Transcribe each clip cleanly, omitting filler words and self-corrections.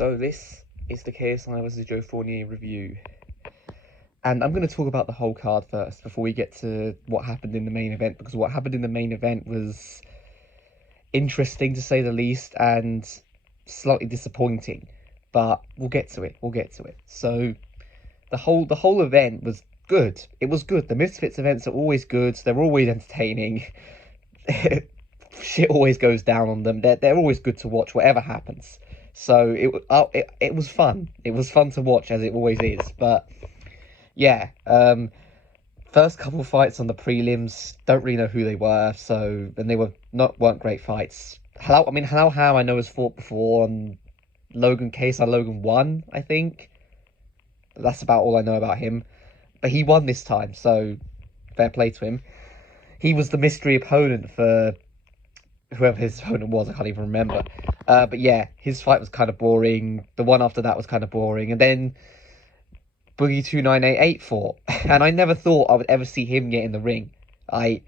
So this is the KSI versus Joe Fournier review. And I'm going to talk about the whole card first before we get to what happened in the main event, because what happened in the main event was interesting to say the least and slightly disappointing. But we'll get to it. So the whole event was good. It was good. The Misfits events are always good. They're always entertaining. Shit always goes down on them. They're always good to watch, whatever happens. So it was fun. It was fun to watch, as it always is. But yeah, first couple fights on the prelims, don't really know who they were. So and they weren't great fights. How I know has fought before, and KSI Logan won, I think. That's about all I know about him. But he won this time, so fair play to him. He was the mystery opponent for whoever his opponent was. I can't even remember. But yeah, his fight was kind of boring. The one after that was kind of boring. And then Boogie 2988 fought. And I never thought I would ever see him get in the ring. To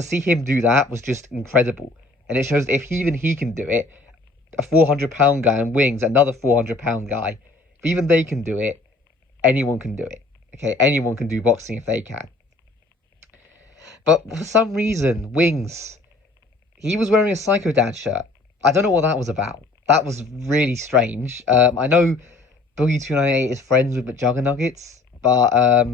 see him do that was just incredible. And it shows that if even he can do it, a 400-pound guy and Wings, another 400-pound guy, if even they can do it, anyone can do it. Okay, anyone can do boxing if they can. But for some reason, Wings, he was wearing a Psycho Dad shirt. I don't know what that was about. That was really strange. I know Boogie 298 is friends with McJuggernuggets, but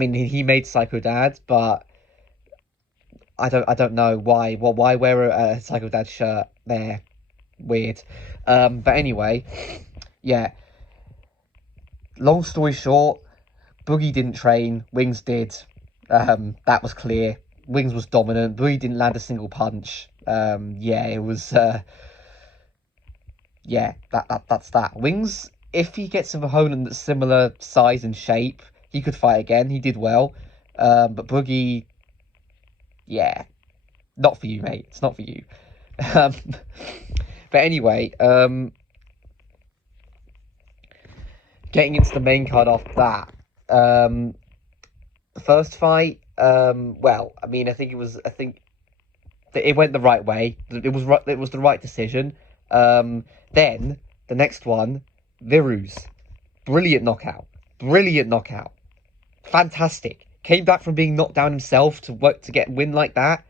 he made Psycho Dad, but I don't know why. Well, why wear a Psycho Dad shirt there? Weird. But anyway, yeah. Long story short, Boogie didn't train. Wings did. That was clear. Wings was dominant. Boogie didn't land a single punch. It was. That's that. Wings, if he gets an opponent that's similar size and shape, he could fight again. He did well. But Boogie, yeah, not for you, mate. It's not for you. But anyway, getting into the main card after that. The first fight, I think it went the right way. It was the right decision. Then the next one, Virus, brilliant knockout, fantastic. Came back from being knocked down himself to get a win like that.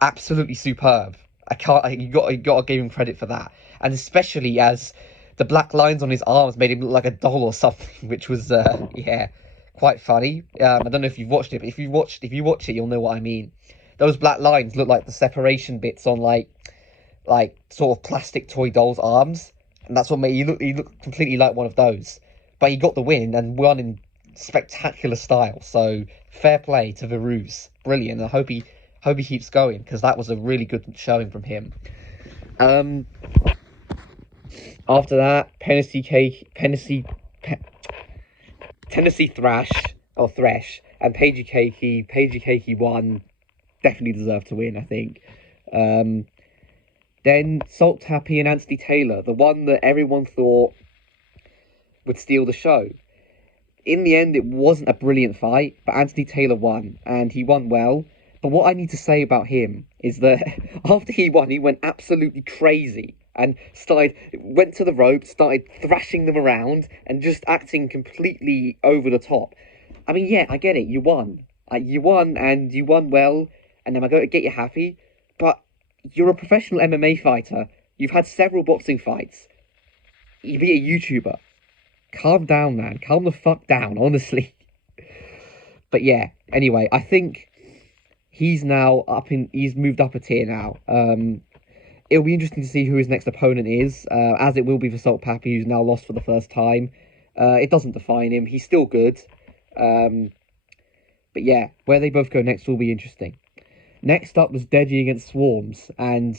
Absolutely superb. You got to give him credit for that, and especially as the black lines on his arms made him look like a doll or something, which was quite funny. I don't know if you've watched it, but if you watch it, you'll know what I mean. Those black lines look like the separation bits on like sort of plastic toy doll's arms, and that's what made he look completely like one of those. But he got the win and won in spectacular style. So fair play to Virus, brilliant. I hope he keeps going, because that was a really good showing from him. After that, Tennessee Thresh, and Paige Keiki won. Definitely deserved to win, I think. Then Salt Tappy and Anthony Taylor, the one that everyone thought would steal the show. In the end, it wasn't a brilliant fight, but Anthony Taylor won, and he won well. But what I need to say about him is that after he won, he went absolutely crazy and went to the ropes, started thrashing them around and just acting completely over the top. I mean, yeah, I get it. You won. You won, and you won well, and I'm going to get you happy. But you're a professional MMA fighter. You've had several boxing fights. You be a YouTuber. Calm down, man. Calm the fuck down, honestly. But yeah, anyway, I think he's moved up a tier now. It'll be interesting to see who his next opponent is, as it will be for Salt Pappy, who's now lost for the first time. It doesn't define him. He's still good. But yeah, where they both go next will be interesting. Next up was Deji against Swarms, and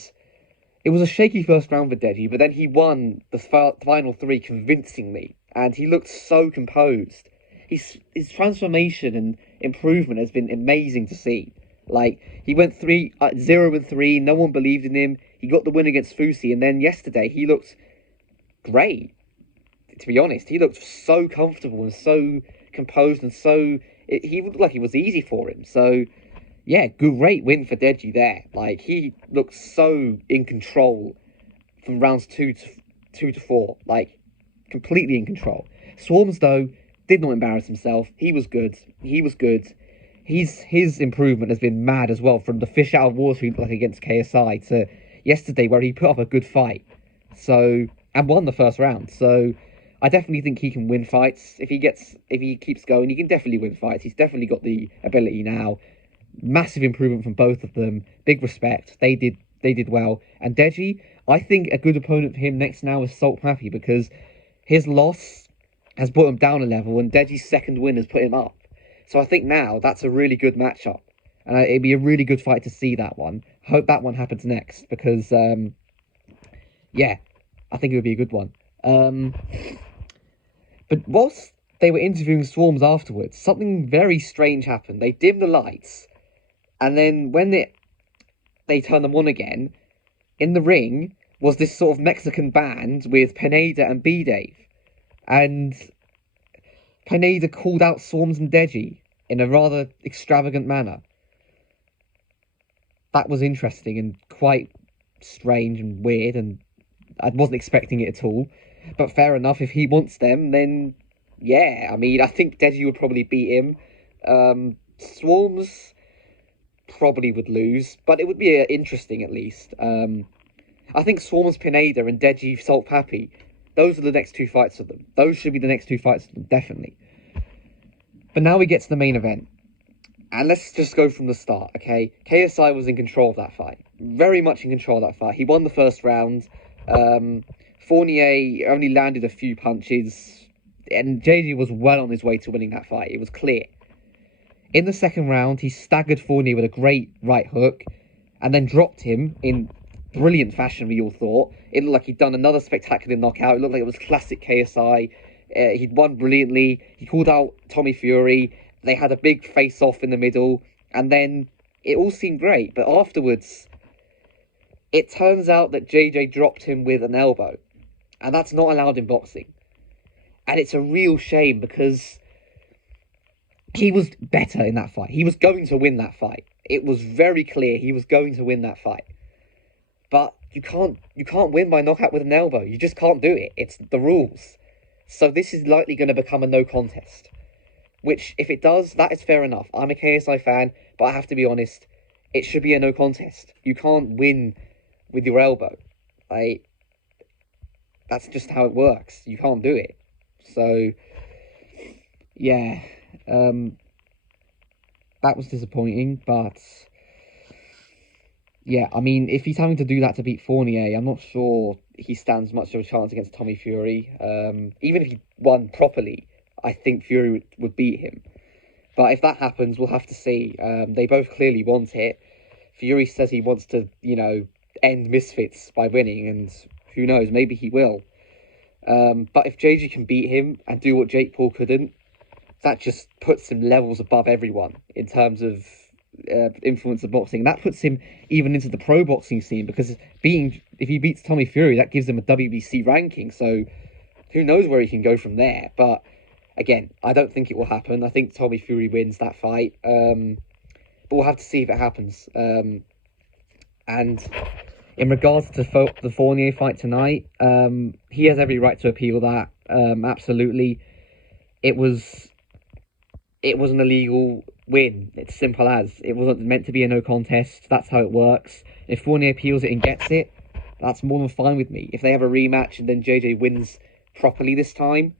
it was a shaky first round for Deji, but then he won the final three convincingly, and he looked so composed. His transformation and improvement has been amazing to see. Like, he went 0-3, no one believed in him. He got the win against Fusi, and then yesterday he looked great. To be honest, he looked so comfortable and so composed, and he looked like it was easy for him. So yeah, great win for Deji there. Like, he looked so in control from rounds two to four, like completely in control. Swarms though did not embarrass himself. He was good. He was good. His improvement has been mad as well, from the fish out of water he looked like against KSI to yesterday where he put up a good fight. So, and won the first round. So I definitely think he can win fights. If he keeps going, he can definitely win fights. He's definitely got the ability now. Massive improvement from both of them. Big respect. They did well. And Deji, I think a good opponent for him next now is Salt Pappy, because his loss has brought him down a level and Deji's second win has put him up. So I think now that's a really good matchup. And it'd be a really good fight to see that one. Hope that one happens next, because yeah, I think it would be a good one. But whilst they were interviewing Swarms afterwards, something very strange happened. They dimmed the lights, and then when they turned them on again, in the ring was this sort of Mexican band with Pineda and B-Dave. And Pineda called out Swarms and Deji in a rather extravagant manner. That was interesting and quite strange and weird, and I wasn't expecting it at all. But fair enough, if he wants them, then yeah. I mean, I think Deji would probably beat him. Swarms probably would lose, but it would be interesting at least. I think Swarms Pineda and Deji Salt Pappy, those are the next two fights of them. Those should be the next two fights of them, definitely. But now we get to the main event. And let's just go from the start, okay? KSI was in control of that fight. Very much in control of that fight. He won the first round. Fournier only landed a few punches. And JJ was well on his way to winning that fight. It was clear. In the second round, he staggered Fournier with a great right hook. And then dropped him in brilliant fashion, we all thought. It looked like he'd done another spectacular knockout. It looked like it was classic KSI. He'd won brilliantly. He called out Tommy Fury. They had a big face-off in the middle. And then it all seemed great. But afterwards, it turns out that JJ dropped him with an elbow. And that's not allowed in boxing. And it's a real shame, because he was better in that fight. He was going to win that fight. It was very clear he was going to win that fight. But you can't win by knockout with an elbow. You just can't do it. It's the rules. So this is likely going to become a no contest. Which, if it does, that is fair enough. I'm a KSI fan, but I have to be honest, it should be a no contest. You can't win with your elbow. That's just how it works. You can't do it. So, yeah. That was disappointing, but yeah, I mean, if he's having to do that to beat Fournier, I'm not sure he stands much of a chance against Tommy Fury. Even if he won properly, I think Fury would beat him. But if that happens, we'll have to see. They both clearly want it. Fury says he wants to, end Misfits by winning, and who knows, maybe he will. But if JJ can beat him and do what Jake Paul couldn't, that just puts him levels above everyone in terms of influence of boxing. That puts him even into the pro boxing scene, because if he beats Tommy Fury, that gives him a WBC ranking. So who knows where he can go from there. But again, I don't think it will happen. I think Tommy Fury wins that fight. But we'll have to see if it happens. And in regards to the Fournier fight tonight, he has every right to appeal that. Absolutely. It was an illegal win. It's simple as. It wasn't meant to be a no contest. That's how it works. If Fournier appeals it and gets it, that's more than fine with me. If they have a rematch and then JJ wins properly this time,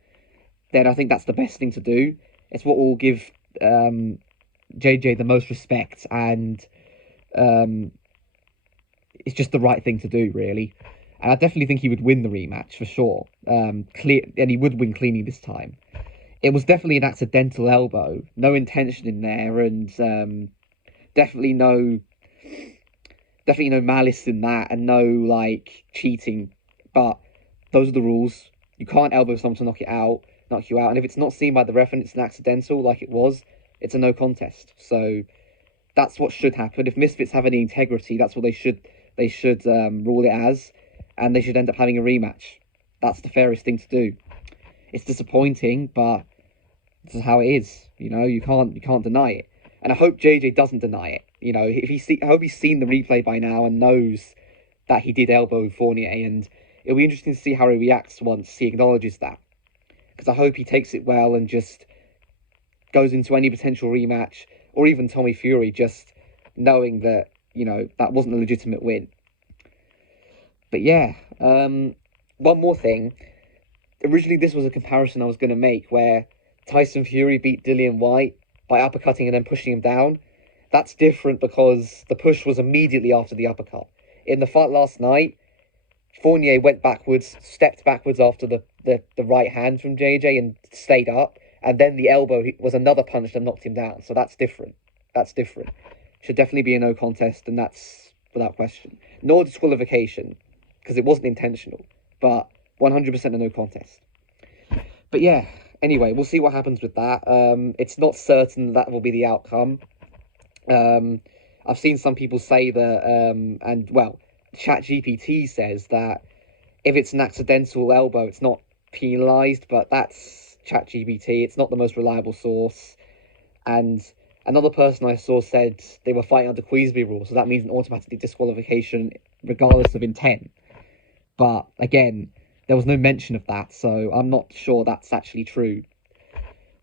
then I think that's the best thing to do. It's what will give JJ the most respect, and it's just the right thing to do, really. And I definitely think he would win the rematch for sure. And he would win cleanly this time. It was definitely an accidental elbow, no intention in there, and definitely no malice in that, and no cheating. But those are the rules. You can't elbow someone to knock you out, and if it's not seen by the ref and it's an accidental like it was, it's a no contest. So that's what should happen. If Misfits have any integrity, that's what they should rule it as, and they should end up having a rematch. That's the fairest thing to do. It's disappointing, but this is how it is. You can't deny it. And I hope JJ doesn't deny it. I hope he's seen the replay by now and knows that he did elbow Fournier, and it'll be interesting to see how he reacts once he acknowledges that. Because I hope he takes it well and just goes into any potential rematch, or even Tommy Fury, just knowing that, you know, that wasn't a legitimate win. But yeah, one more thing. Originally, this was a comparison I was going to make where Tyson Fury beat Dillian Whyte by uppercutting and then pushing him down. That's different because the push was immediately after the uppercut. In the fight last night, Fournier went backwards, stepped backwards after the right hand from JJ and stayed up. And then the elbow was another punch that knocked him down. So that's different. That's different. Should definitely be a no contest, and that's without question. No disqualification, because it wasn't intentional. But 100% a no contest. But yeah, anyway, we'll see what happens with that. It's not certain that will be the outcome. I've seen some people say that, and well, ChatGPT says that if it's an accidental elbow, it's not penalised, but that's ChatGPT. It's not the most reliable source. And another person I saw said they were fighting under Queensberry rules, so that means an automatic disqualification regardless of intent. But again, there was no mention of that, so I'm not sure that's actually true.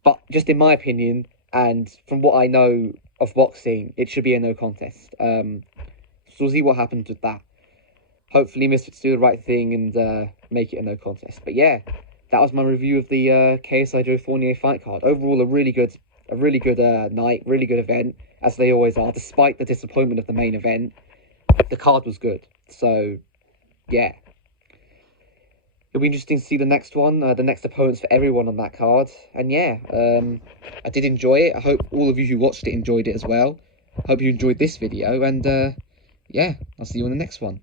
But just in my opinion, and from what I know of boxing, it should be a no contest. So we'll see what happens with that. Hopefully Misfits do the right thing and make it a no contest. But yeah, that was my review of the KSI Joe Fournier fight card. Overall, a really good night, really good event, as they always are. Despite the disappointment of the main event, the card was good. So, yeah. It'll be interesting to see the next one, the next opponents for everyone on that card. And yeah, I did enjoy it. I hope all of you who watched it enjoyed it as well. Hope you enjoyed this video, and yeah, I'll see you in the next one.